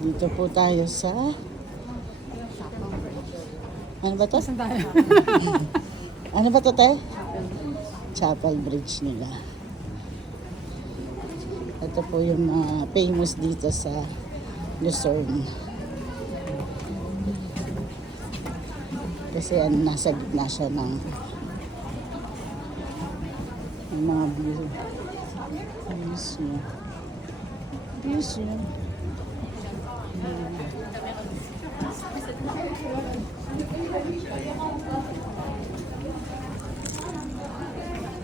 Dito po tayo sa... Ano ba to? Saan tayo? Ano ba to tayo? Chapel Bridge nila. Ito po yung famous dito sa Luzon. Kasi nasa gitna siya ng mga view. Views niya. Views niya.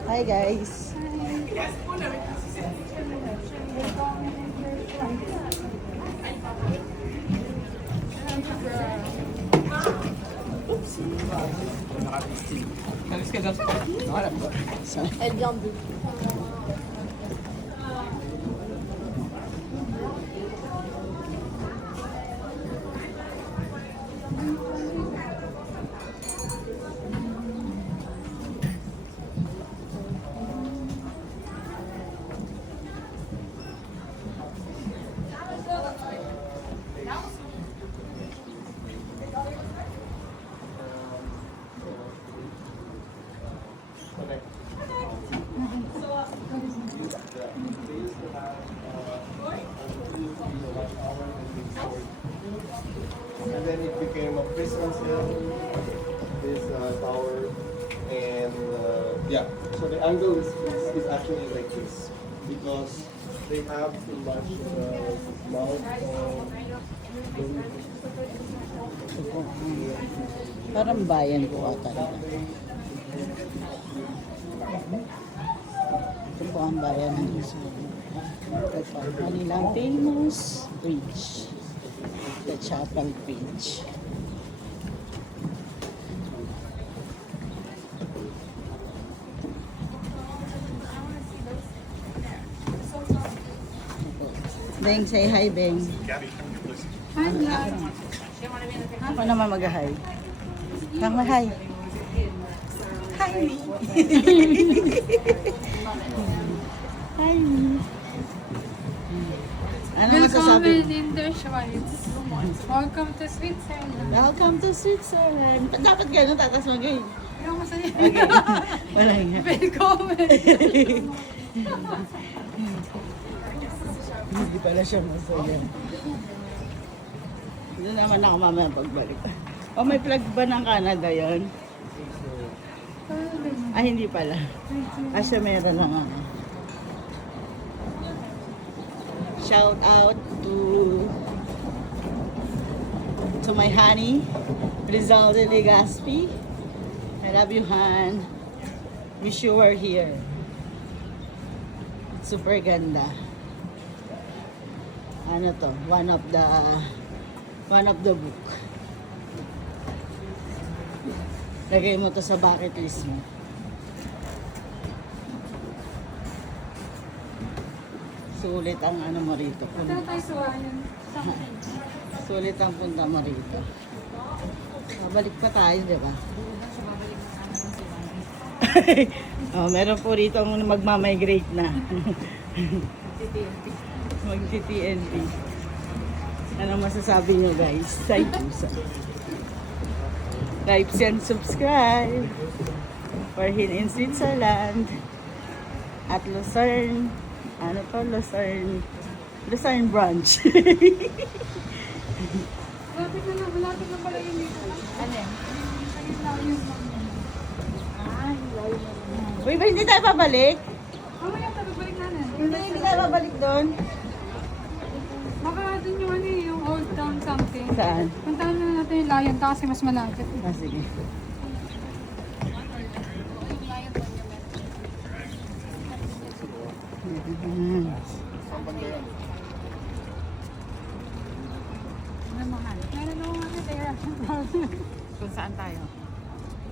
Hi guys. And then it became a prison cell, this tower, and yeah. So the angle is actually like this because they have too much mouth Parang bayan po ata. Ito po ang bayan ng Luzon. Ito po ang kanilang famous bridge. The Chapel Bridge. Beng, say hi, Beng. Hi, vlog. Ako naman mag-hi. Kang hi. Hi, me. Hi, me. Ano masasabi? Willkommen in der Schweiz. Welcome to Switzerland. Welcome to Switzerland. Dapat gano'n, tatas mo gano'n. Pero masaya. Okay. Wala nga. Willkommen. Hindi pala siya masaya. Doon naman ako mamaya pagbalik. O may flag ba ng Canada yon? Ah, hindi pala. Ah, siya meron lang ano. Shout out to my honey, Rizaldo Legaspi. I love you, Han. Wish you were here. Super ganda. Ano to? One of the book. Lagay mo to sa bucket list mo. Sulit ang ano mo rito. Punta tayo sa Wayan. Sulit ang punta mo rito. Babalik pa tayo, di ba? Oh, meron po rito magmamigrate na. Mag-TNT. Ano masasabi nyo guys? Side usa. Like and subscribe. For in Switzerland. At Lucerne. Ano to? Lucerne. Lucerne branch. Malapit na pala yun dito. Ano yan? Ayun lang yun. Uy, ba hindi tayo babalik? Mamaya tayo balik natin. Hindi tayo babalik doon. Baka dun yung ano yung Old Town something. Saan? Puntahan na natin yung Lion kasi mas malapit. Ah, sige. Meron akong ano there. Kung saan tayo?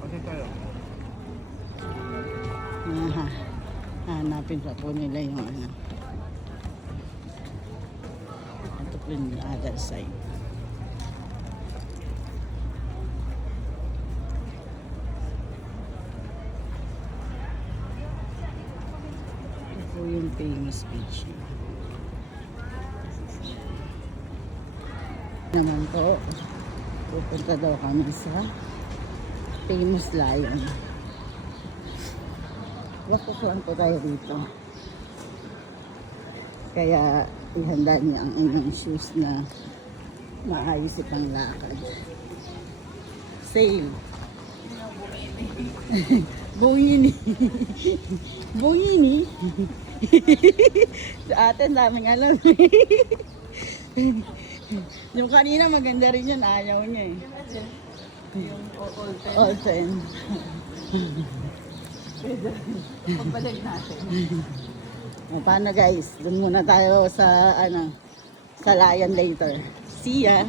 Okay tayo. Aha. Hanapin pa po nila yung ano. Ito po yung other side. Ito po yung famous beach. Naman po, pupunta daw kami sa Famous Lion. Wakok lang po tayo dito. Kaya ihanda niya ang inyong shoes na maayos itang lakad. Sale. Bungini. Bungini. Sa atin, daming alam eh. Yung kanina maganda rin yun, ayaw niya eh. Yung All 10. Pagbalik natin. O, paano guys? Doon muna tayo sa sa Lion later. See ya!